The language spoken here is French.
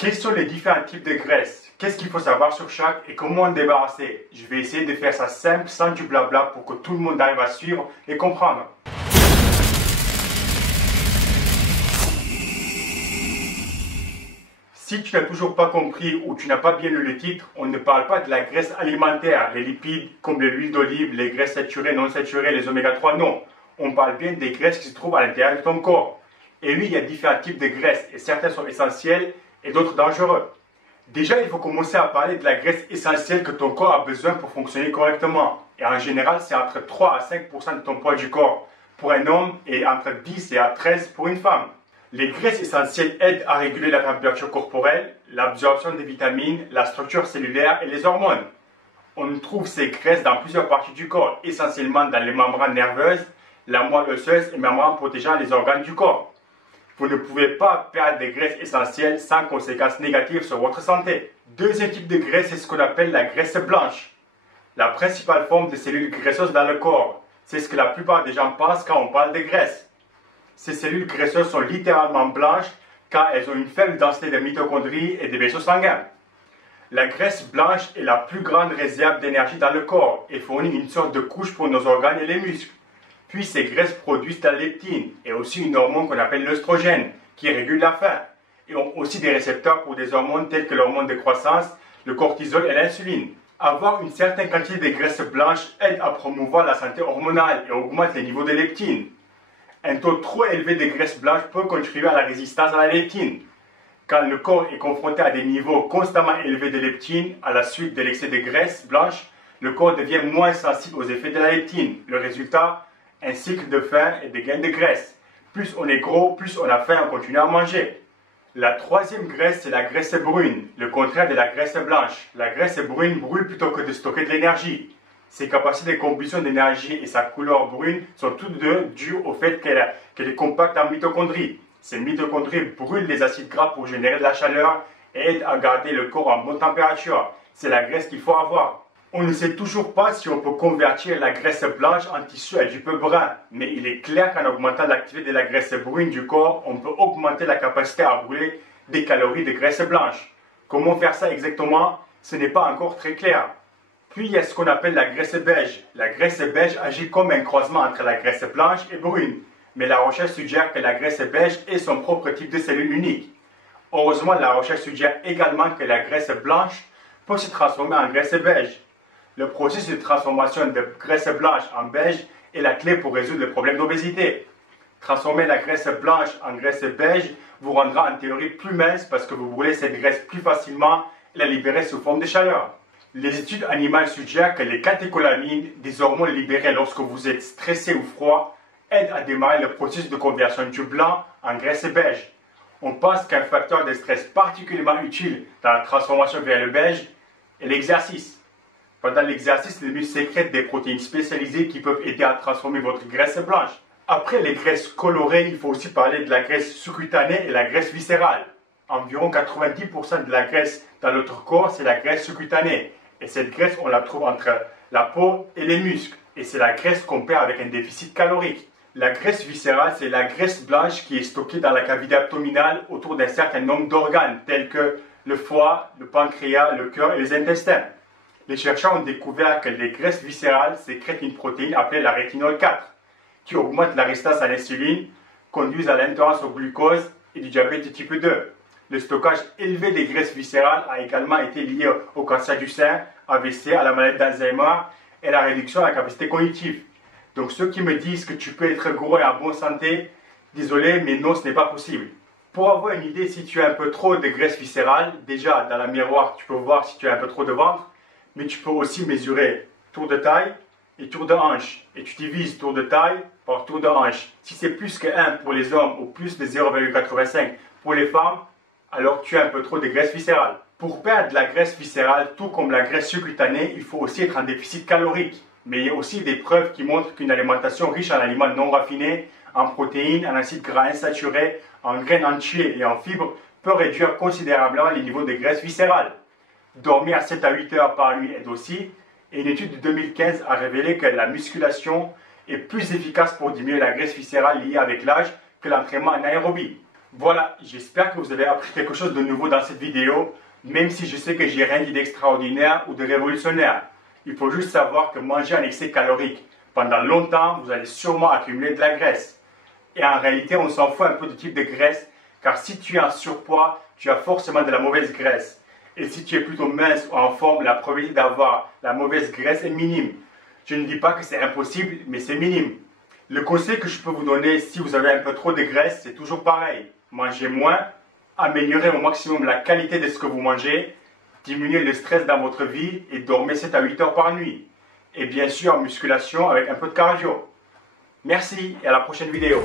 Quels sont les différents types de graisses? Qu'est-ce qu'il faut savoir sur chaque et comment en débarrasser? Je vais essayer de faire ça simple, sans du blabla, pour que tout le monde arrive à suivre et comprendre. Si tu n'as toujours pas compris ou tu n'as pas bien lu le titre, on ne parle pas de la graisse alimentaire, les lipides comme l'huile d'olive, les graisses saturées, non saturées, les oméga 3, non. On parle bien des graisses qui se trouvent à l'intérieur de ton corps. Et oui, il y a différents types de graisses et certaines sont essentielles et d'autres dangereux. Déjà, il faut commencer à parler de la graisse essentielle que ton corps a besoin pour fonctionner correctement. Et en général, c'est entre 3 à 5% de ton poids du corps pour un homme et entre 10 et à 13 pour une femme. Les graisses essentielles aident à réguler la température corporelle, l'absorption des vitamines, la structure cellulaire et les hormones. On trouve ces graisses dans plusieurs parties du corps, essentiellement dans les membranes nerveuses, la moelle osseuse et les membranes protégeant les organes du corps. Vous ne pouvez pas perdre des graisses essentielles sans conséquences négatives sur votre santé. Deuxième type de graisse, c'est ce qu'on appelle la graisse blanche. La principale forme de cellules graisseuses dans le corps. C'est ce que la plupart des gens pensent quand on parle de graisse. Ces cellules graisseuses sont littéralement blanches car elles ont une faible densité de mitochondries et de vaisseaux sanguins. La graisse blanche est la plus grande réserve d'énergie dans le corps et fournit une sorte de couche pour nos organes et les muscles. Puis ces graisses produisent de la leptine et aussi une hormone qu'on appelle l'œstrogène qui régule la faim et ont aussi des récepteurs pour des hormones telles que l'hormone de croissance, le cortisol et l'insuline. Avoir une certaine quantité de graisse blanche aide à promouvoir la santé hormonale et augmente les niveaux de leptine. Un taux trop élevé de graisse blanche peut contribuer à la résistance à la leptine. Quand le corps est confronté à des niveaux constamment élevés de leptine à la suite de l'excès de graisse blanche, le corps devient moins sensible aux effets de la leptine. Le résultat, un cycle de faim et de gain de graisse. Plus on est gros, plus on a faim et on continue à manger. La troisième graisse, c'est la graisse brune, le contraire de la graisse blanche. La graisse brune brûle plutôt que de stocker de l'énergie. Ses capacités de combustion d'énergie et sa couleur brune sont toutes deux dues au fait qu'elle est compacte en mitochondries. Ces mitochondries brûlent les acides gras pour générer de la chaleur et aident à garder le corps en bonne température. C'est la graisse qu'il faut avoir. On ne sait toujours pas si on peut convertir la graisse blanche en tissu adipeux brun, mais il est clair qu'en augmentant l'activité de la graisse brune du corps, on peut augmenter la capacité à brûler des calories de graisse blanche. Comment faire ça exactement? Ce n'est pas encore très clair. Puis il y a ce qu'on appelle la graisse beige. La graisse beige agit comme un croisement entre la graisse blanche et brune, mais la recherche suggère que la graisse beige est son propre type de cellule unique. Heureusement, la recherche suggère également que la graisse blanche peut se transformer en graisse beige. Le processus de transformation de graisse blanche en beige est la clé pour résoudre le problème d'obésité. Transformer la graisse blanche en graisse beige vous rendra en théorie plus mince parce que vous brûlez cette graisse plus facilement et la libérez sous forme de chaleur. Les études animales suggèrent que les catécholamines, des hormones libérées lorsque vous êtes stressé ou froid, aident à démarrer le processus de conversion du blanc en graisse beige. On pense qu'un facteur de stress particulièrement utile dans la transformation vers le beige est l'exercice. Pendant l'exercice, les muscles sécrètent des protéines spécialisées qui peuvent aider à transformer votre graisse blanche. Après les graisses colorées, il faut aussi parler de la graisse sous-cutanée et la graisse viscérale. Environ 90% de la graisse dans notre corps, c'est la graisse sous-cutanée. Et cette graisse, on la trouve entre la peau et les muscles. Et c'est la graisse qu'on perd avec un déficit calorique. La graisse viscérale, c'est la graisse blanche qui est stockée dans la cavité abdominale autour d'un certain nombre d'organes, tels que le foie, le pancréas, le cœur et les intestins. Les chercheurs ont découvert que les graisses viscérales sécrètent une protéine appelée la rétinol 4, qui augmente la résistance à l'insuline, conduit à l'intolérance au glucose et du diabète type 2. Le stockage élevé des graisses viscérales a également été lié au cancer du sein, AVC, à la maladie d'Alzheimer et à la réduction de la capacité cognitive. Donc ceux qui me disent que tu peux être gros et en bonne santé, désolé, mais non, ce n'est pas possible. Pour avoir une idée si tu as un peu trop de graisse viscérale, déjà dans la miroir, tu peux voir si tu as un peu trop de ventre, mais tu peux aussi mesurer tour de taille et tour de hanche. Et tu divises tour de taille par tour de hanche. Si c'est plus que 1 pour les hommes ou plus de 0,85 pour les femmes, alors tu as un peu trop de graisse viscérale. Pour perdre de la graisse viscérale, tout comme la graisse subcutanée, il faut aussi être en déficit calorique. Mais il y a aussi des preuves qui montrent qu'une alimentation riche en aliments non raffinés, en protéines, en acides gras insaturés, en graines entiers et en fibres peut réduire considérablement les niveaux de graisse viscérale. Dormir 7 à 8 heures par nuit aide aussi, et une étude de 2015 a révélé que la musculation est plus efficace pour diminuer la graisse viscérale liée avec l'âge que l'entraînement en aérobie. Voilà, j'espère que vous avez appris quelque chose de nouveau dans cette vidéo, même si je sais que j'ai rien dit d'extraordinaire ou de révolutionnaire. Il faut juste savoir que manger un excès calorique pendant longtemps, vous allez sûrement accumuler de la graisse. Et en réalité, on s'en fout un peu du type de graisse, car si tu es en surpoids, tu as forcément de la mauvaise graisse. Et si tu es plutôt mince ou en forme, la probabilité d'avoir la mauvaise graisse est minime. Je ne dis pas que c'est impossible, mais c'est minime. Le conseil que je peux vous donner si vous avez un peu trop de graisse, c'est toujours pareil. Mangez moins, améliorez au maximum la qualité de ce que vous mangez, diminuez le stress dans votre vie et dormez 7 à 8 heures par nuit. Et bien sûr, musculation avec un peu de cardio. Merci et à la prochaine vidéo.